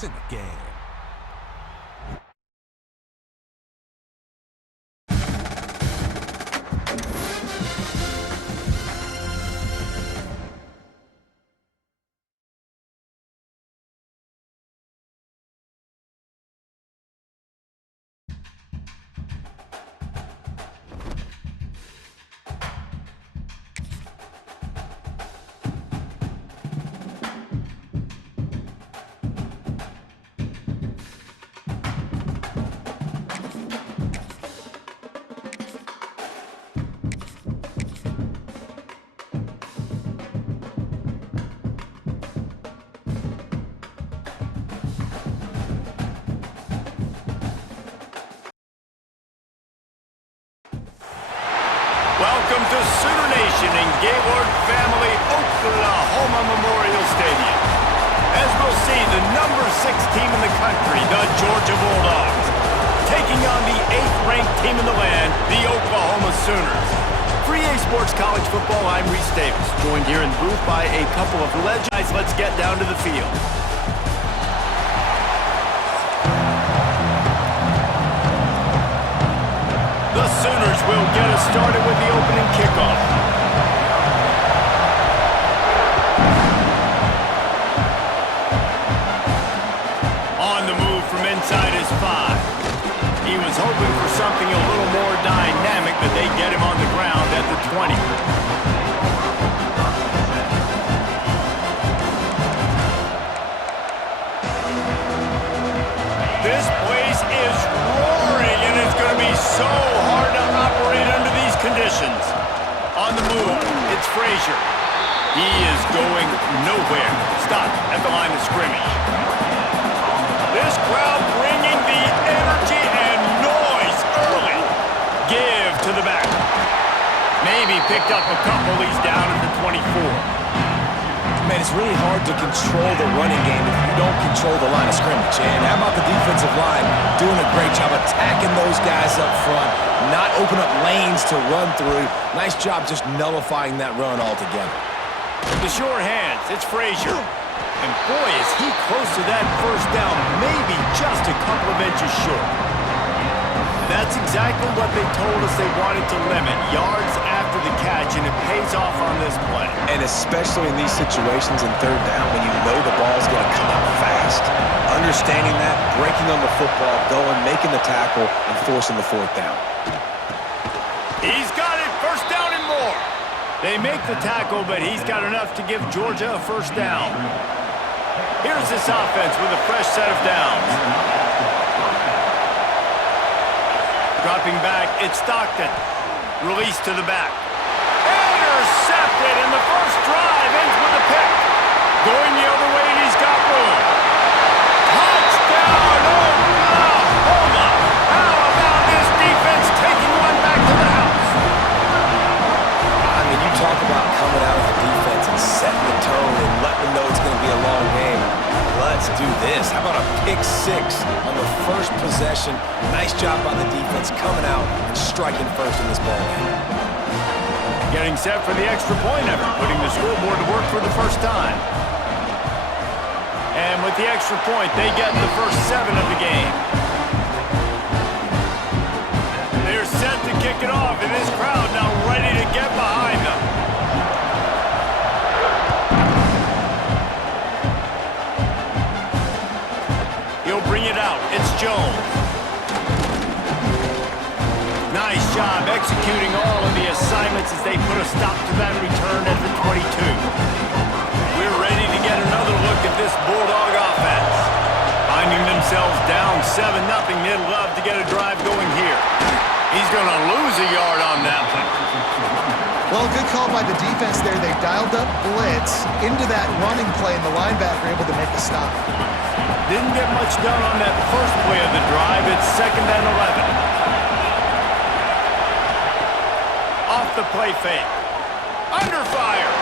It's in the game. Welcome to Sooner Nation in Gaylord Family Oklahoma Memorial Stadium. As we'll see, the number 6 team in the country, the Georgia Bulldogs, taking on the 8th-ranked team in the land, the Oklahoma Sooners. For EA Sports College Football, I'm Reese Davis, joined here in the booth by a couple of legends. Let's get down to the field. The Sooners will get us started with the opening kickoff. On the move from inside his 5. He was hoping for something a little more dynamic, but they get him on the ground at the 20. This place is roaring, and it's going to be so hard to operate under these conditions. On the move, it's Frazier. He is going nowhere. Stopped at the line of scrimmage. This crowd bringing the energy and noise early. Give to the back. Maybe picked up a couple. He's down at the 24. Man, it's really hard to control the running game if you don't control the line of scrimmage. And how about the defensive line doing a great job attacking those guys up front, not open up lanes to run through. Nice job just nullifying that run altogether. The sure hands, it's Frazier. And boy, is he close to that first down, maybe just a couple of inches short. That's exactly what they told us they wanted to limit, yards after the catch, and it pays off on this play. And especially in these situations in third down when you know the ball's going to come out fast. Understanding that, breaking on the football, going, making the tackle, and forcing the 4th down. He's got it, first down and more. They make the tackle, but he's got enough to give Georgia a first down. Here's this offense with a fresh set of downs. Dropping back, it's Stockton. Release to the back. Intercepted, and the first drive ends with a pick. Going the other way, and he's got room. Touchdown, Oklahoma! How about this defense taking one back to the house? I mean, you talk about coming out of the defense and setting the tone and letting them know it's going to be a long game. Let's do this. How about a pick 6 on the first possession? Nice job by the defense coming out and striking first in this ball game. Getting set for the extra point effort, putting the scoreboard to work for the first time. And with the extra point, they get the first 7 of the game. They're set to kick it off, and this crowd now ready to get behind them. He'll bring it out. It's Jones. Nice job executing all of the assignments as they put a stop to that return at the 22. We're ready to get another look at this Bulldog offense. Finding themselves down 7-0, they'd love to get a drive going here. He's going to lose a yard on that one. Well, good call by the defense there. They dialed up blitz into that running play, and the linebacker able to make a stop. Didn't get much done on that first play of the drive. It's 2nd and 11. Off the play fake. Under fire.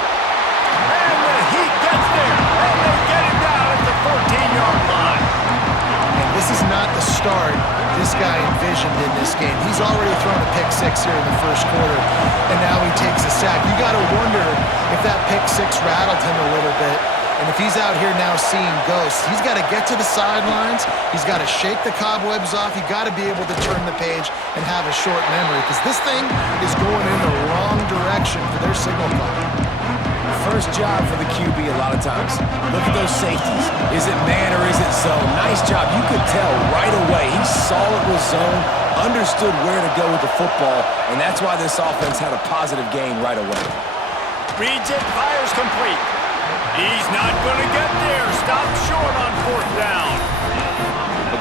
And the Heat gets there. And they get it down at the 14-yard line. And this is not the start this guy envisioned in this game. He's already thrown a pick 6 here in the first quarter, and now he takes a sack. You got to wonder if that pick 6 rattled him a little bit. And if he's out here now seeing ghosts, he's got to get to the sidelines. He's got to shake the cobwebs off. You've got to be able to turn the page and have a short memory because this thing is going in the wrong direction for their signal call. First job for the QB a lot of times. Look at those safeties. Is it man or is it zone? Nice job. You could tell right away. He saw it was zone, understood where to go with the football, and that's why this offense had a positive gain right away. Reads it, fires complete. He's not going to get there. Stop short on 4th down.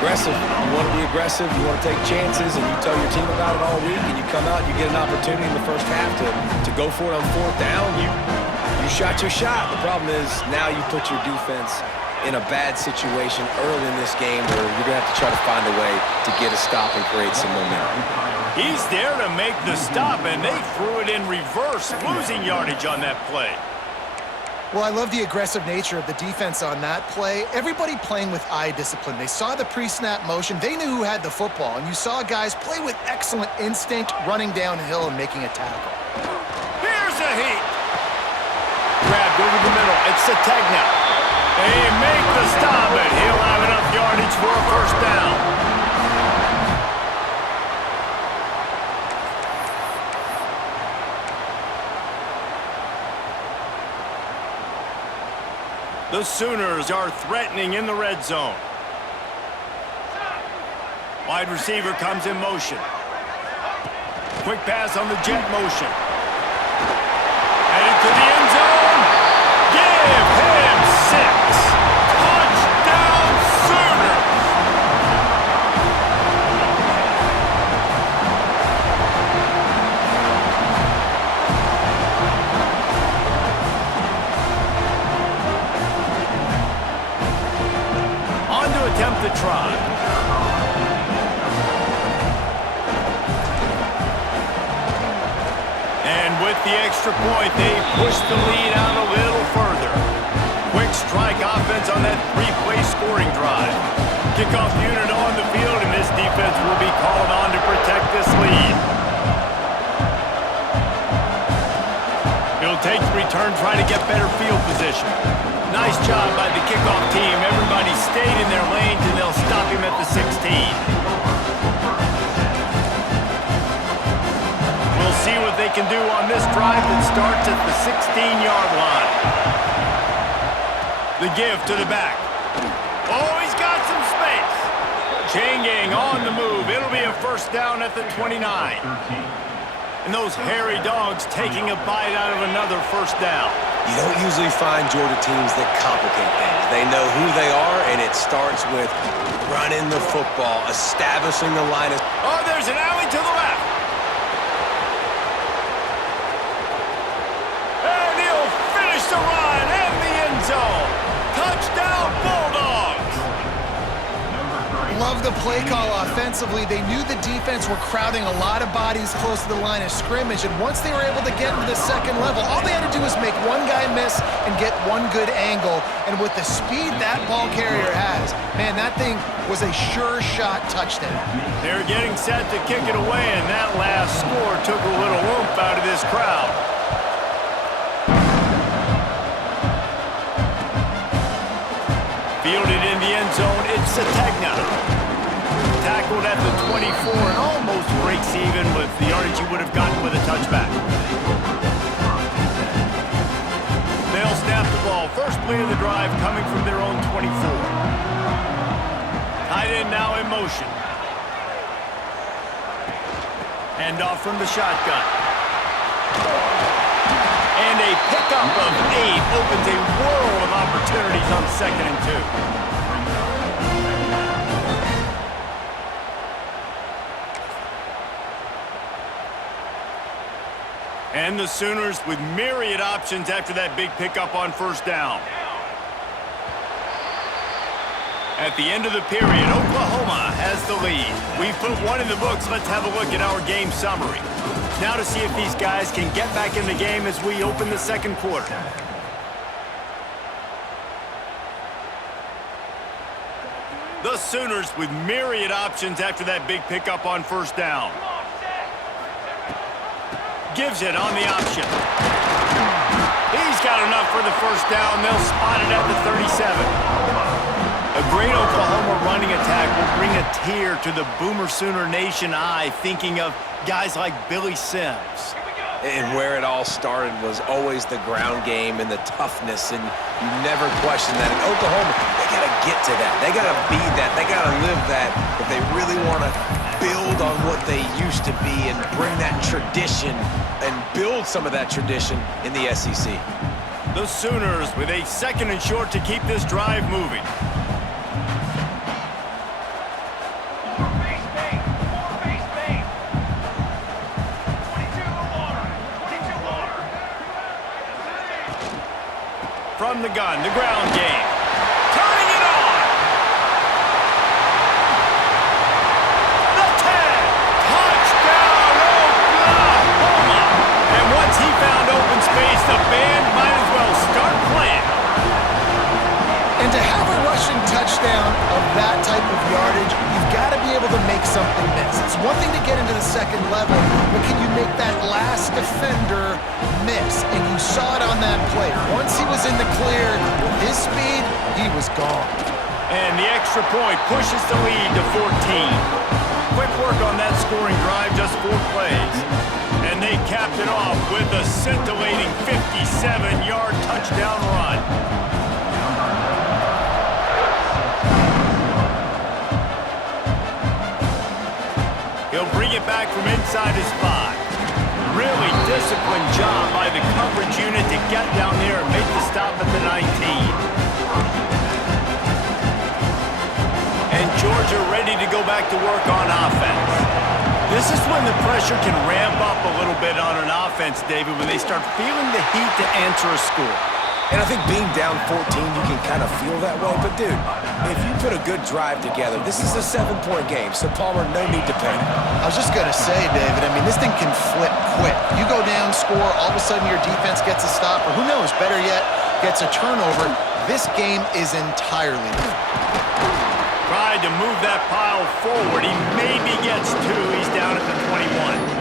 Aggressive. You want to be aggressive. You want to take chances, and you tell your team about it all week, and you come out, you get an opportunity in the first half to go for it on 4th down. You shot your shot. The problem is now you put your defense in a bad situation early in this game where you're going to have to try to find a way to get a stop and create some momentum. He's there to make the stop, and they threw it in reverse, losing yardage on that play. Well, I love the aggressive nature of the defense on that play. Everybody playing with eye discipline. They saw the pre-snap motion. They knew who had the football, and you saw guys play with excellent instinct, running downhill and making a tackle. Here's a heat. Grabbed over the middle. It's Sategna. They make the stop, and he'll have enough yardage for a 1st down. The Sooners are threatening in the red zone. Wide receiver comes in motion. Quick pass on the jet motion. Headed to the end zone. Give him 6. Touchdown Sooners. Attempt to try. And with the extra point, they push the lead out a little further. Quick strike offense on that 3-play scoring drive. Kickoff unit on the field, and this defense will be called on to protect this lead. He'll take the return, trying to get better field position. Nice job by the kickoff team. Everybody stayed in their lanes, and they'll stop him at the 16. We'll see what they can do on this drive that starts at the 16-yard line. The give to the back. Oh, he's got some space. Chain gang on the move. It'll be a 1st down at the 29. And those hairy dogs taking a bite out of another 1st down. You don't usually find Georgia teams that complicate things. They know who they are, and it starts with running the football, establishing the line of... Oh, there's an alley to the left. And he'll finish the run in the end zone. Touchdown, Bulldogs. Love the play call offensively. They knew the defense were crowding a lot of bodies close to the line of scrimmage, and once they were able to get into the 2nd level, all they had to do was make one guy miss and get one good angle. And with the speed that ball carrier has, man, that thing was a sure shot touchdown. They're getting set to kick it away, and that last score took a little oomph out of this crowd. Fielded in the end zone, it's Sategna. Tackled at the 24 and almost breaks even with the yardage he would have gotten with a touchback. They'll snap the ball. First play of the drive coming from their own 24. Tight end now in motion. Handoff from the shotgun. And a pickup of 8 opens a world of opportunities on 2nd and 2. And the Sooners with myriad options after that big pickup on 1st down. At the end of the period, Oklahoma has the lead. We've put one in the books. Let's have a look at our game summary. Now to see if these guys can get back in the game as we open the 2nd quarter. The Sooners with myriad options after that big pickup on 1st down. Gives it on the option. He's got enough for the 1st first down. They'll spot it at the 37. A great Oklahoma running attack will bring a tear to the Boomer Sooner Nation eye, thinking of guys like Billy Sims. And where it all started was always the ground game and the toughness, and you never question that. In Oklahoma, they got to get to that. They got to be that. They got to live that if they really want to build on what they used to be and bring that tradition and build some of that tradition in the SEC. The Sooners with a 2nd and short to keep this drive moving. From the gun, the ground game. Turning it on! The 10! Touchdown, Oklahoma! And once he found open space, the band might as well start playing. And to have a rushing touchdown of that type of yardage, you've got to be able to make something miss. It's one thing to get into the second level, but can you make that last defender miss? And you saw it on that play. Once he was in the clear with his speed, he was gone. And the extra point pushes the lead to 14. Quick work on that scoring drive, just 4 plays. And they capped it off with a scintillating 57-yard touchdown run. He'll bring it back from inside his 5. Really disciplined job by the coverage unit to get down there and make the stop at the 19. And Georgia ready to go back to work on offense. This is when the pressure can ramp up a little bit on an offense, David, when they start feeling the heat to answer a score. And I think being down 14, you can kind of feel that way. But, dude, if you put a good drive together, this is a 7-point game, so Palmer, no need to panic. I was just going to say, David, I mean, this thing can flip quick. You go down, score, all of a sudden your defense gets a stop, or who knows, better yet, gets a turnover. This game is entirely different. Tried to move that pile forward. He maybe gets 2. He's down at the 21.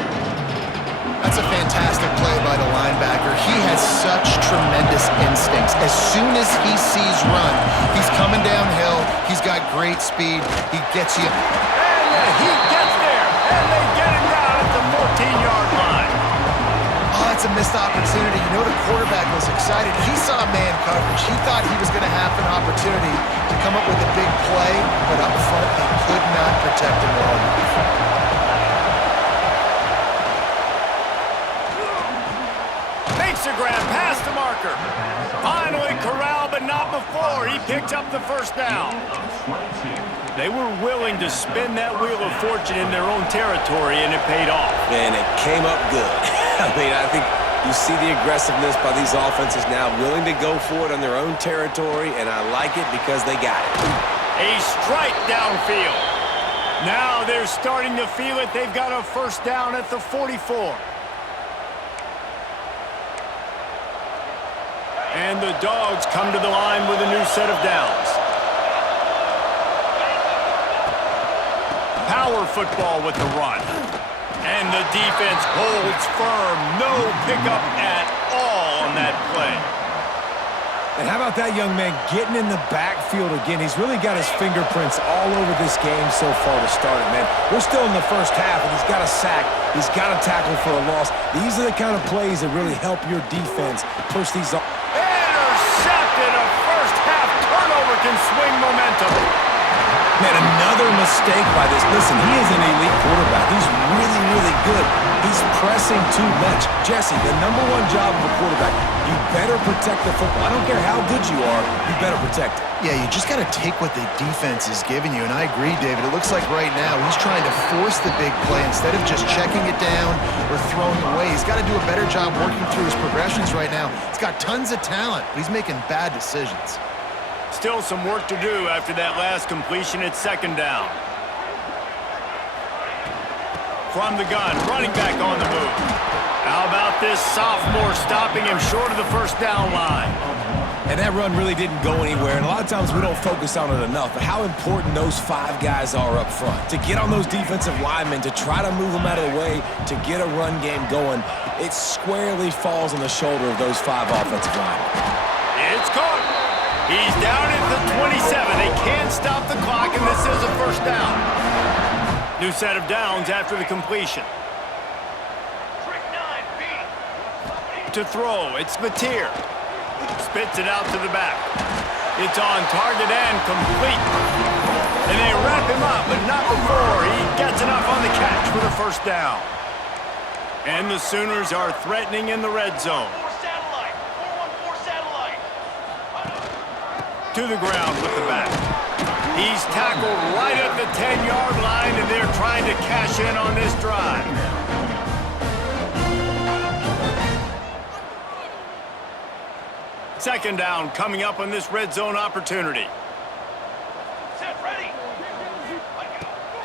That's a fantastic play by the linebacker. He has such tremendous instincts. As soon as he sees run, he's coming downhill. He's got great speed. He gets you. And he gets there. And they get him down at the 14-yard line. Oh, that's a missed opportunity. You know the quarterback was excited. He saw man coverage. He thought he was going to have an opportunity to come up with a big play, but up front, they could not protect him well enough. A grab past the marker. Finally corralled, but not before. He picked up the first down. They were willing to spin that wheel of fortune in their own territory, and it paid off. And it came up good. I mean, I think you see the aggressiveness by these offenses now, willing to go for it on their own territory, and I like it because they got it. A strike downfield. Now they're starting to feel it. They've got a first down at the 44. And the Dogs come to the line with a new set of downs. Power football with the run. And the defense holds firm. No pickup at all on that play. And how about that young man getting in the backfield again? He's really got his fingerprints all over this game so far to start it, man. We're still in the first half, and he's got a sack. He's got a tackle for a loss. These are the kind of plays that really help your defense push these on. Intercepted. A first-half turnover can swing momentum. Man, another mistake by this. Listen, he is an elite quarterback. He's really, really good. He's pressing too much. Jesse, the #1 job of a quarterback, you better protect the football. I don't care how good you are, you better protect it. Yeah, you just got to take what the defense is giving you, and I agree, David. It looks like right now he's trying to force the big play instead of just checking it down or throwing away. He's got to do a better job working through his progressions right now. He's got tons of talent, but he's making bad decisions. Still some work to do after that last completion at second down. From the gun, running back on the move. How about this sophomore stopping him short of the first down line? And that run really didn't go anywhere, and a lot of times we don't focus on it enough, but how important those 5 guys are up front. To get on those defensive linemen, to try to move them out of the way, to get a run game going, it squarely falls on the shoulder of those 5 offensive linemen. It's caught. He's down at the 27. They can't stop the clock, and this is a first down. New set of downs after the completion. To throw, it's Mateer. Spits it out to the back. It's on target and complete. And they wrap him up, but not before he gets enough on the catch for the first down. And the Sooners are threatening in the red zone. 414 satellite. To the ground with the back. He's tackled right at the 10-yard line, and they're trying to cash in on this drive. Second down coming up on this red zone opportunity. Set ready.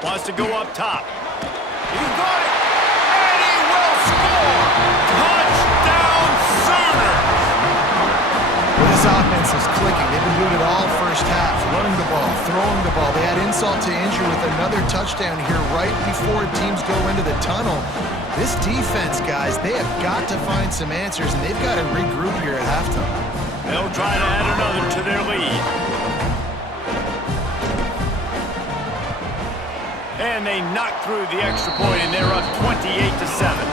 Wants to go up top. He's got it, and he will score! Touchdown Sooners! Well, this offense is clicking. They've been doing it all first half, running the ball, throwing the ball. They had insult to injury with another touchdown here right before teams go into the tunnel. This defense, guys, they have got to find some answers, and they've got to regroup here at halftime. They'll try to add another to their lead. And they knock through the extra point, and they're up 28-7.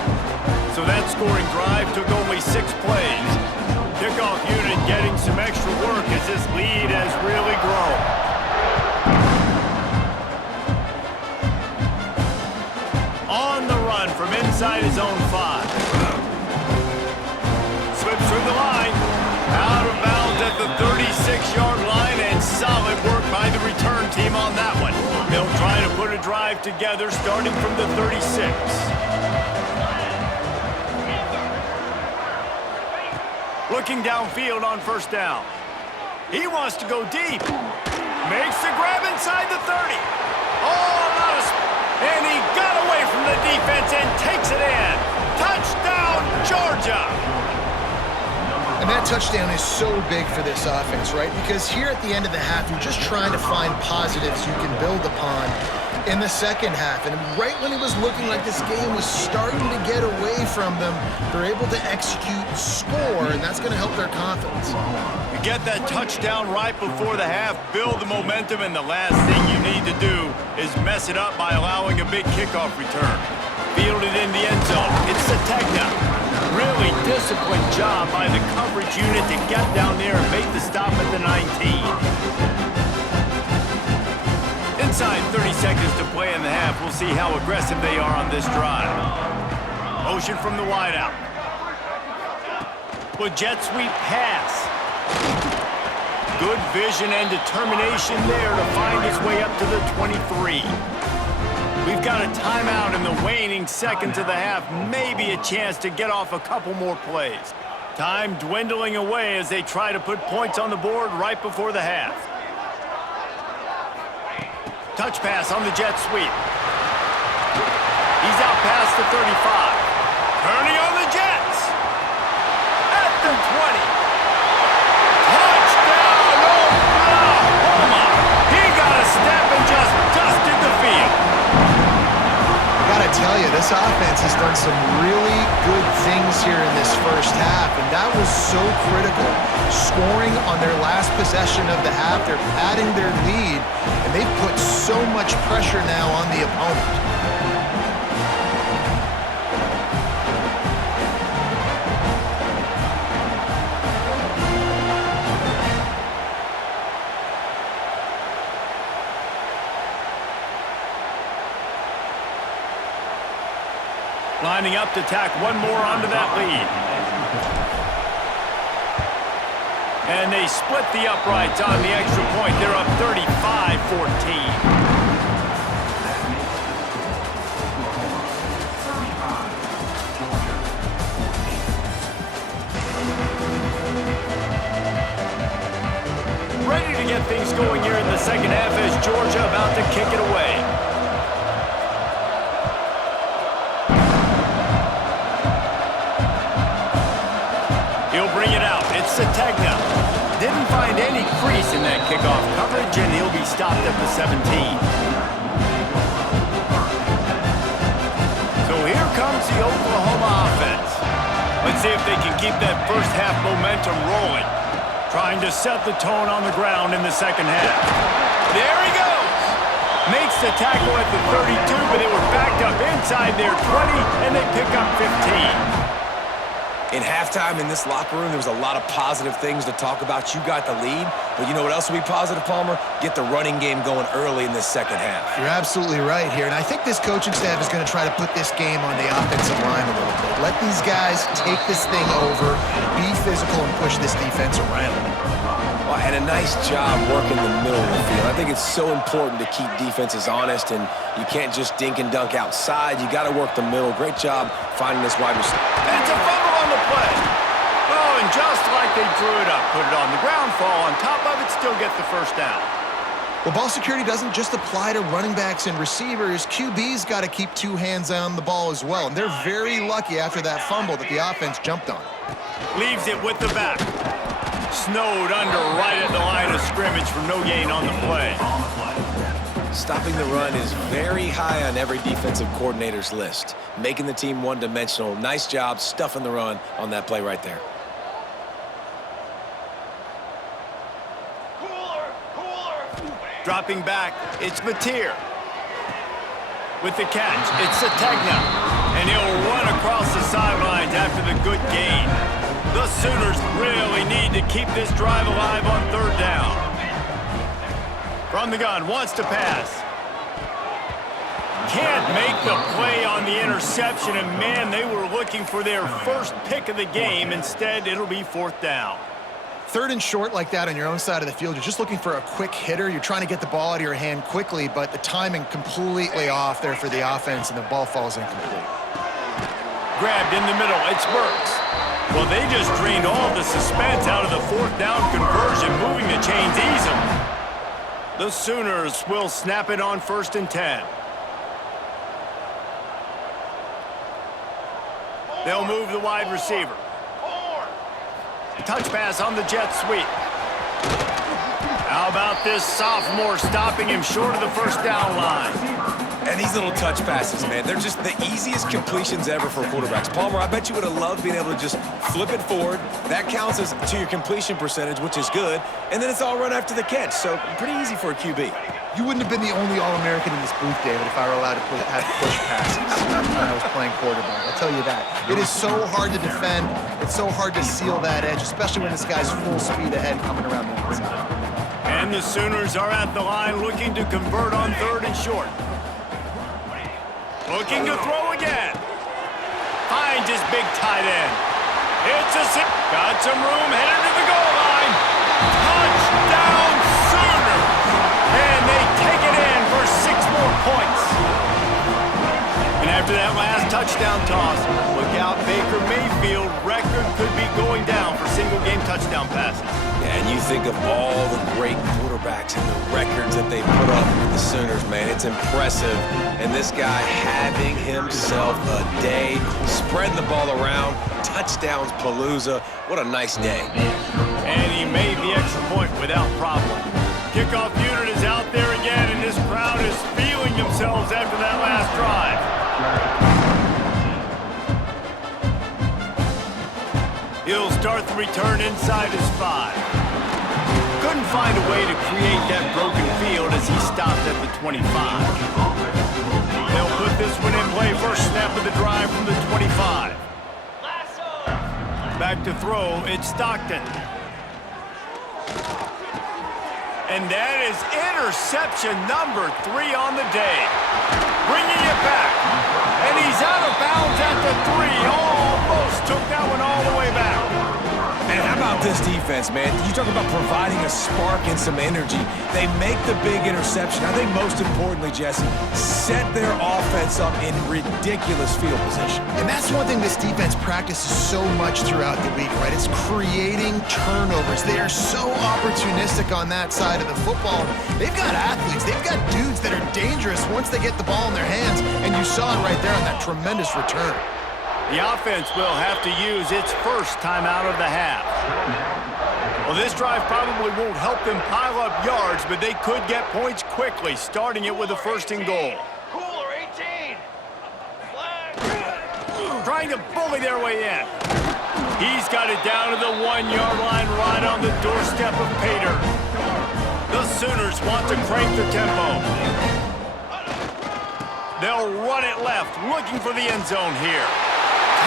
So that scoring drive took only 6 plays. Kickoff unit getting some extra work as this lead has really grown. On the run from inside his own 5. Slips through the line. Out of bounds at the 36-yard line, and solid work by the return team on that one. They'll try to put a drive together starting from the 36. Looking downfield on first down. He wants to go deep. Makes the grab inside the 30. And he got away from the defense and takes it in. Touchdown, Georgia! And that touchdown is so big for this offense, right? Because here at the end of the half, you're just trying to find positives you can build upon in the second half. And right when it was looking like this game was starting to get away from them, they're able to execute, score, and that's going to help their confidence. You get that touchdown right before the half, build the momentum, and the last thing you need to do is mess it up by allowing a big kickoff return. Fielded in the end zone. It's Sategna. Really disciplined job by the coverage unit to get down there and make the stop at the 19. Inside 30 seconds to play in the half. We'll see how aggressive they are on this drive. Motion from the wideout. Well, jet sweep pass. Good vision and determination there to find his way up to the 23. We've got a timeout in the waning seconds of the half. Maybe a chance to get off a couple more plays. Time dwindling away as they try to put points on the board right before the half. Touch pass on the jet sweep. He's out past the 35. Turning on the Jets. At the 20. Touchdown, Oklahoma. He got a step and just dusted the field. I gotta tell you, this offense has done some really good things here in this first half, and that was so critical. Scoring on their last possession of the half, they're padding their lead, and they've put so much pressure now on the opponent. Lining up to tack one more onto that lead. And they split the uprights on the extra point. They're up 35-14. Ready to get things going here in the second half as Georgia about to kick it away. He'll bring it out. It's Sategna. Didn't find any crease in that kickoff coverage, and he'll be stopped at the 17. So here comes the Oklahoma offense. Let's see if they can keep that first half momentum rolling. Trying to set the tone on the ground in the second half. There he goes. Makes the tackle at the 32, but they were backed up inside their 20, and they pick up 15. In halftime in this locker room, there was a lot of positive things to talk about. You got the lead, but you know what else will be positive, Palmer? Get the running game going early in this second half. You're absolutely right here, and I think this coaching staff is going to try to put this game on the offensive line a little bit. Let these guys take this thing over, be physical, and push this defense around. Well, and a nice job working the middle of the field. I think it's so important to keep defenses honest, and you can't just dink and dunk outside. You got to work the middle. Great job finding this wide receiver. It's a fumble on the play. Oh, and just like they drew it up, put it on the ground, fall on top of it, still get the first down. Well, ball security doesn't just apply to running backs and receivers. QB's got to keep two hands on the ball as well, and they're very lucky after that fumble that the offense jumped on. Leaves it with the back. Snowed under right at the line of scrimmage for no gain on the play. Stopping the run is very high on every defensive coordinator's list. Making the team one-dimensional. Nice job stuffing the run on that play right there. Dropping back, it's Mateer. With the catch, it's Sategna. And he'll run across the sidelines after the good gain. The Sooners really need to keep this drive alive on third down. From the gun, wants to pass. Can't make the play on the interception, and man, they were looking for their first pick of the game. Instead, it'll be fourth down. Third and short like that on your own side of the field, you're just looking for a quick hitter. You're trying to get the ball out of your hand quickly, but the timing completely off there for the offense, and the ball falls incomplete. Grabbed in the middle, it's Burks. Well, they just drained all the suspense out of the fourth down conversion, moving the chains easily. The Sooners will snap it on 1st and 10. They'll move the wide receiver. Touch pass on the jet sweep. How about this sophomore stopping him short of the first down line? And these little touch passes, man, they're just the easiest completions ever for quarterbacks. Palmer, I bet you would have loved being able to just flip it forward. That counts as to your completion percentage, which is good. And then it's all run after the catch, so pretty easy for a QB. You wouldn't have been the only All-American in this booth, David, if I were allowed to have push passes when I was playing quarterback. I'll tell you that. It is so hard to defend. It's so hard to seal that edge, especially when this guy's full speed ahead coming around the outside. And the Sooners are at the line looking to convert on 3rd and short. Looking to throw again. Finds his big tight end. It's a six. Got some room, headed to the goal line. Touchdown Sooners! And they take it in for 6 more points. And after that last touchdown toss, look out, Baker Mayfield record could be going down for single-game touchdown passes. Yeah, and you think of all the great quarterbacks and the records that they put up with the Sooners, man. It's impressive. And this guy having himself a day, spreading the ball around, touchdowns palooza. What a nice day. And he made the extra point without problem. Kickoff unit is out there again, and this crowd is feeling themselves after that last drive. He'll start the return inside his 5. Couldn't find a way to create that broken field as he stopped at the 25. They'll put this one in play. First snap of the drive from the 25. Back to throw, it's Stockton. And that is interception number 3 on the day. Bringing it back. And he's out of bounds at the 3. Almost took that one all the way back. And how about this defense, man? You talk about providing a spark and some energy. They make the big interception. I think most importantly, Jesse, set their offense up in ridiculous field position. And that's one thing this defense practices so much throughout the week, right? It's creating turnovers. They are so opportunistic on that side of the football. They've got athletes. They've got dudes that are dangerous once they get the ball in their hands. And you saw it right there on that tremendous return. The offense will have to use its first timeout of the half. Well, this drive probably won't help them pile up yards, but they could get points quickly, starting it with a 1st and goal. Cooler 18. Flag. Trying to bully their way in. He's got it down to the 1-yard line right on the doorstep of pay dirt. The Sooners want to crank the tempo. They'll run it left, looking for the end zone here.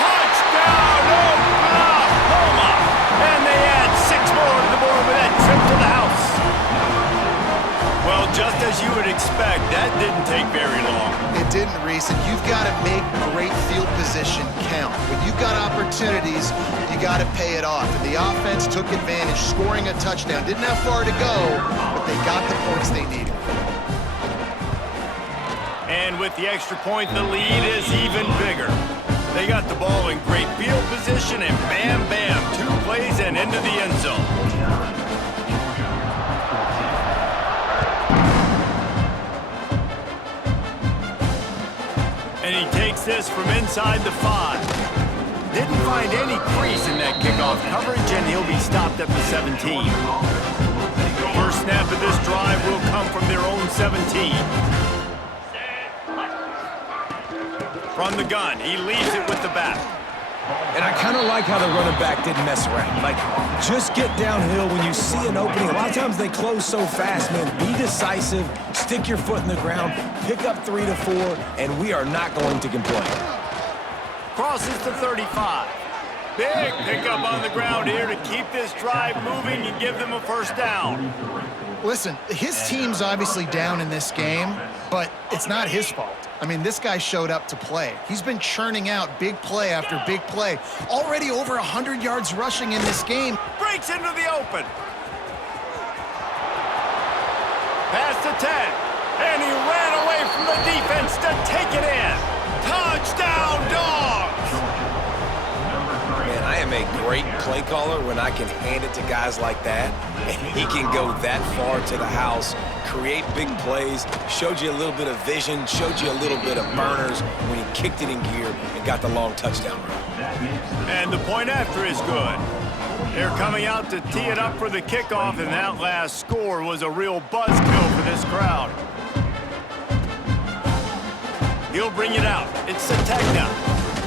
Touchdown, Oklahoma! And they add 6 more to the board with that trip to the house. Well, just as you would expect, that didn't take very long. It didn't, Reese, and you've got to make great field position count. When you've got opportunities, you got to pay it off. And the offense took advantage, scoring a touchdown. Didn't have far to go, but they got the points they needed. And with the extra point, the lead is even bigger. They got the ball in great field position, and bam, bam, 2 plays and into the end zone. And he takes this from inside the 5. Didn't find any crease in that kickoff coverage, and he'll be stopped at the 17. First snap of this drive will come from their own 17. From the gun, he leaves it with the back. And I kind of like how the running back didn't mess around. Like, just get downhill when you see an opening. A lot of times they close so fast, man. Be decisive, stick your foot in the ground, pick up 3 to 4, and we are not going to complain. Crosses the 35. Big pickup on the ground here to keep this drive moving and give them a first down. Listen, his team's obviously down in this game, but it's not his fault. I mean, this guy showed up to play. He's been churning out big play after big play. Already over 100 yards rushing in this game. Breaks into the open. Past the 10. And he ran away from the defense to take it in. Touchdown, Dogs! Man, I am a great play caller when I can hand it to guys like that, and he can go that far to the house, create big plays, showed you a little bit of vision, showed you a little bit of burners when he kicked it in gear and got the long touchdown run. And the point after is good. They're coming out to tee it up for the kickoff, and that last score was a real buzzkill for this crowd. He'll bring it out. It's Sategna.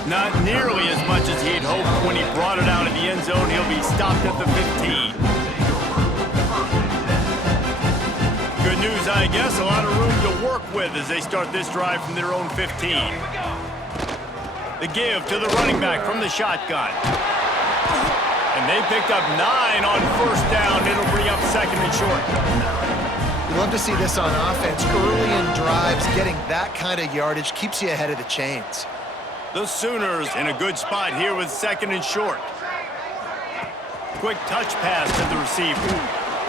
Not nearly as much as he'd hoped when he brought it out in the end zone. He'll be stopped at the 15. Good news, I guess. A lot of room to work with as they start this drive from their own 15. The give to the running back from the shotgun. And they picked up 9 on first down. It'll bring up 2nd and short. You love to see this on offense. Early in drives, getting that kind of yardage keeps you ahead of the chains. The Sooners in a good spot here with 2nd and short. Quick touch pass to the receiver.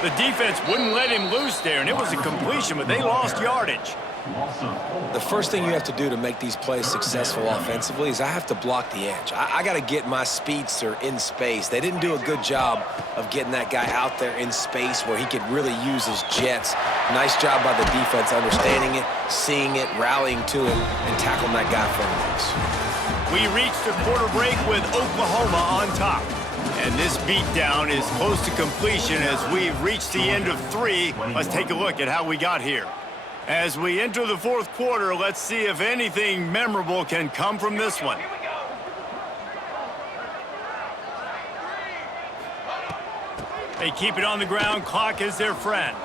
The defense wouldn't let him loose there, and it was a completion, but they lost yardage. The first thing you have to do to make these plays successful offensively is I have to block the edge. I got to get my speedster in space. They didn't do a good job of getting that guy out there in space where he could really use his jets. Nice job by the defense understanding it, seeing it, rallying to it, and tackling that guy from this. We reached the quarter break with Oklahoma on top. And this beatdown is close to completion as we've reached the end of 3. Let's take a look at how we got here. As we enter the 4th quarter, let's see if anything memorable can come from this one. They keep it on the ground. Clock is their friend.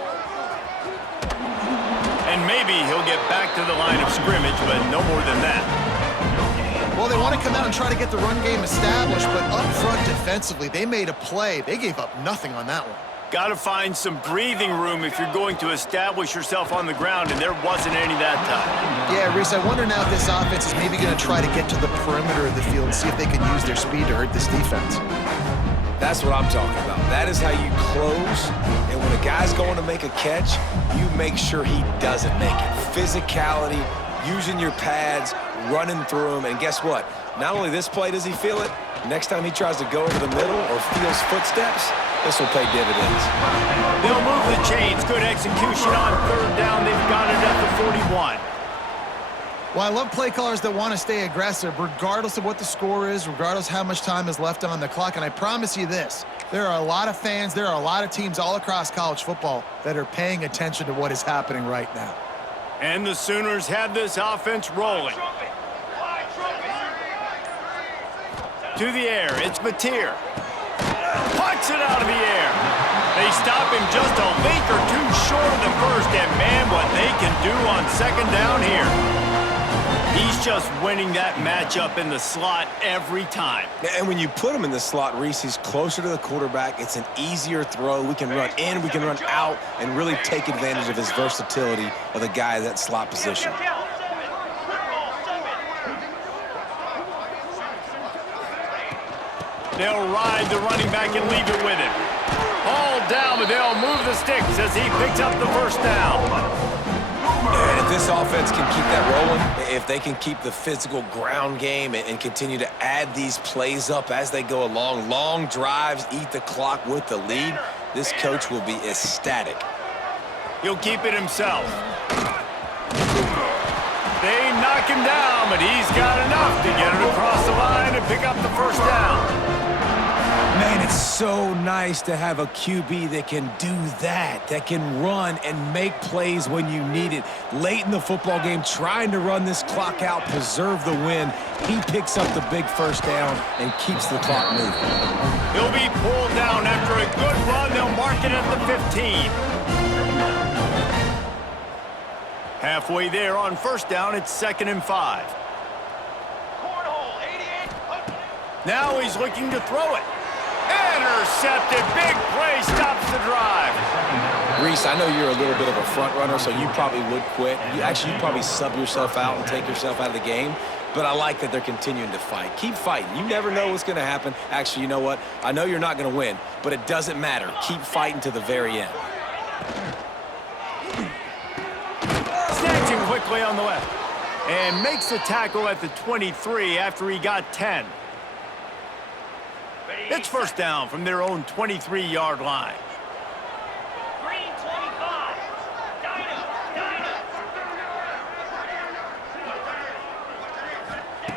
And maybe he'll get back to the line of scrimmage, but no more than that. Well, they want to come out and try to get the run game established, but up front defensively, they made a play. They gave up nothing on that one. Got to find some breathing room if you're going to establish yourself on the ground, and there wasn't any that time. Yeah, Reese, I wonder now if this offense is maybe going to try to get to the perimeter of the field and see if they can use their speed to hurt this defense. That's what I'm talking about. That is how you close, and when a guy's going to make a catch, you make sure he doesn't make it. Physicality, using your pads, running through them, and guess what? Not only this play does he feel it, next time he tries to go over the middle or feels footsteps, this will pay dividends. They'll move the chains. Good execution on 3rd down. They've got it at the 41. Well, I love play callers that want to stay aggressive, regardless of what the score is, regardless how much time is left on the clock. And I promise you this, there are a lot of fans, there are a lot of teams all across college football that are paying attention to what is happening right now. And the Sooners have this offense rolling. to the air. It's Mateer. Puts it out of the air. They stop him just a link or two short of the first, and man, what they can do on second down here. He's just winning that matchup in the slot every time. And when you put him in the slot, Reese, he's closer to the quarterback. It's an easier throw. We can run in, we can run out, and really take advantage of his versatility of the guy in that slot position. They'll ride the running back and leave it with him. All down, but they'll move the sticks as he picks up the first down. And if this offense can keep that rolling, if they can keep the physical ground game and continue to add these plays up as they go along, long drives, eat the clock with the lead, this coach will be ecstatic. He'll keep it himself. They knock him down, but he's got enough to get it across the line and pick up the first down. Man, it's so nice to have a QB that can do that can run and make plays when you need it. Late in the football game, trying to run this clock out, preserve the win. He picks up the big first down and keeps the clock moving. He'll be pulled down after a good run. They'll mark it at the 15. Halfway there on first down, it's 2nd and 5. Cornhole, 88. Now he's looking to throw it. Intercepted. Big play stops the drive. Reese, I know you're a little bit of a front runner, so you probably would quit. You'd probably sub yourself out and take yourself out of the game. But I like that they're continuing to fight. Keep fighting. You never know what's going to happen. Actually, you know what? I know you're not going to win, but it doesn't matter. Keep fighting to the very end. Snatching quickly on the left. And makes the tackle at the 23 after he got 10. It's first down from their own 23-yard line. Green 25.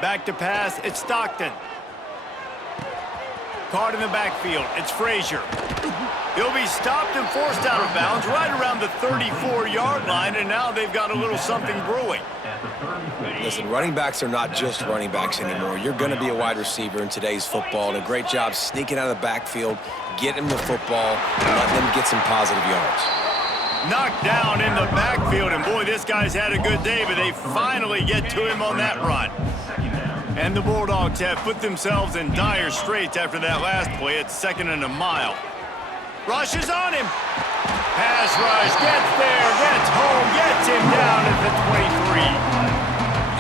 Back to pass, it's Stockton. Caught in the backfield, it's Frazier. He'll be stopped and forced out of bounds right around the 34-yard line, and now they've got a little something brewing. Listen, running backs are not just running backs anymore. You're going to be a wide receiver in today's football, and a great job sneaking out of the backfield, getting the football, and letting them get some positive yards. Knocked down in the backfield, and boy, this guy's had a good day, but they finally get to him on that run. And the Bulldogs have put themselves in dire straits after that last play. It's 2nd and a mile. Rush is on him. Pass rush, gets there, gets home, gets him down at the 23.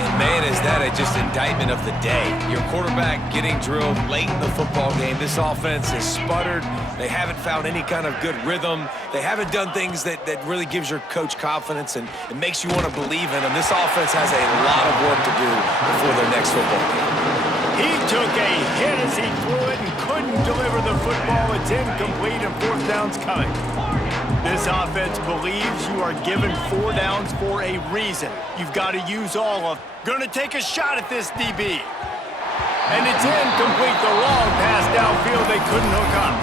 And man, is that just indictment of the day. Your quarterback getting drilled late in the football game. This offense has sputtered. They haven't found any kind of good rhythm. They haven't done things that really gives your coach confidence and it makes you want to believe in them. This offense has a lot of work to do before their next football game. He took a hit as he threw it and couldn't deliver the football. It's incomplete and fourth down's coming. This offense believes you are given 4 downs for a reason. You've got to use all of them. Gonna take a shot at this DB. And it's incomplete. The long pass downfield, they couldn't hook up.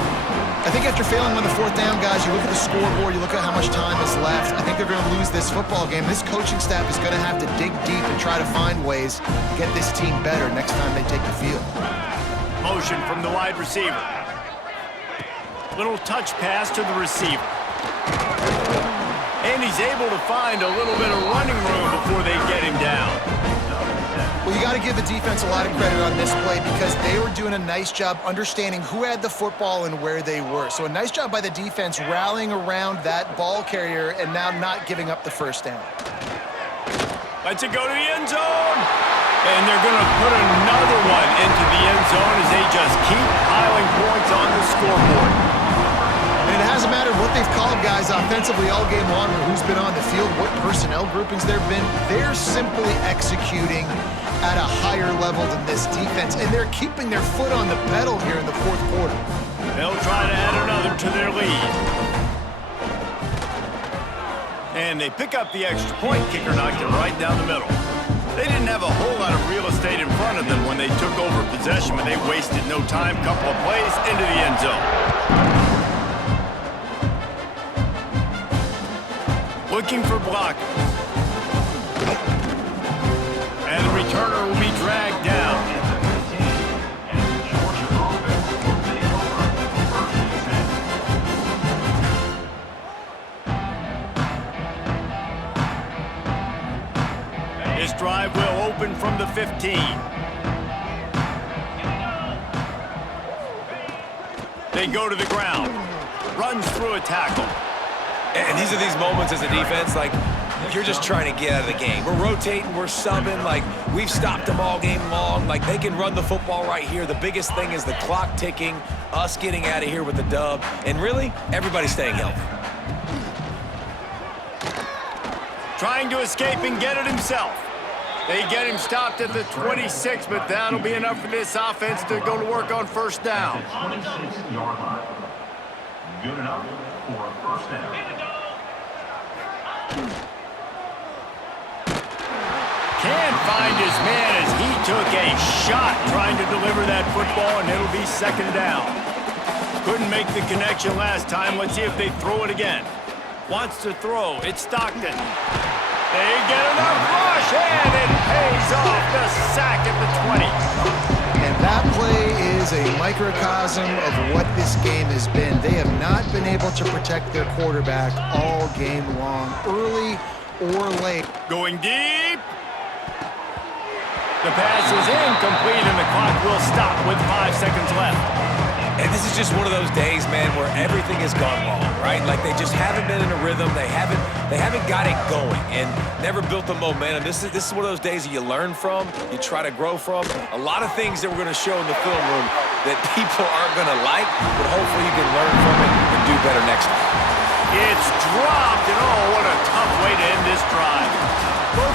I think after failing on the 4th down, guys, you look at the scoreboard, you look at how much time is left. I think they're going to lose this football game. This coaching staff is going to have to dig deep and try to find ways to get this team better next time they take the field. Motion from the wide receiver. Little touch pass to the receiver. And he's able to find a little bit of running room before they get him down. Well, you got to give the defense a lot of credit on this play because they were doing a nice job understanding who had the football and where they were. So a nice job by the defense rallying around that ball carrier and now not giving up the first down. Lets it go to the end zone. And they're going to put another one into the end zone as they just keep piling points on the scoreboard. And it hasn't mattered what they've called guys offensively all game long or who's been on the field, what personnel groupings there have been. They're simply executing at a higher level than this defense, and they're keeping their foot on the pedal here in the 4th quarter. They'll try to add another to their lead. And they pick up the extra point. Kicker knocked it right down the middle. They didn't have a whole lot of real estate in front of them when they took over possession, but they wasted no time. Couple of plays into the end zone. Looking for blockers. And the returner will be dragged down. open from the 15. They go to the ground. Runs through a tackle. And these are these moments as a defense, like, you're just trying to get out of the game. We're rotating, we're subbing, like, we've stopped them all game long. Like, they can run the football right here. The biggest thing is the clock ticking, us getting out of here with the dub, and really, everybody staying healthy. Trying to escape and get it himself. They get him stopped at the 26, but that'll be enough for this offense to go to work on first down. 26-yard line. Good enough for a first down. Can't find his man as he took a shot trying to deliver that football, and it'll be second down. Couldn't make the connection last time. Let's see if they throw it again. Wants to throw. It's Stockton. They get enough rush, and it pays off. The sack at the 20. And that play is a microcosm of what this game has been. They have not been able to protect their quarterback all game long, early or late. Going deep. The pass is incomplete, and the clock will stop with 5 seconds left. And this is just one of those days, man, where everything has gone wrong, right? Like, they just haven't been in a rhythm. They haven't got it going and never built the momentum. This is one of those days that you learn from, you try to grow from. A lot of things that we're going to show in the film room that people aren't going to like, but hopefully you can learn from it and do better next time. It's dropped, and oh, what a tough way to end this drive.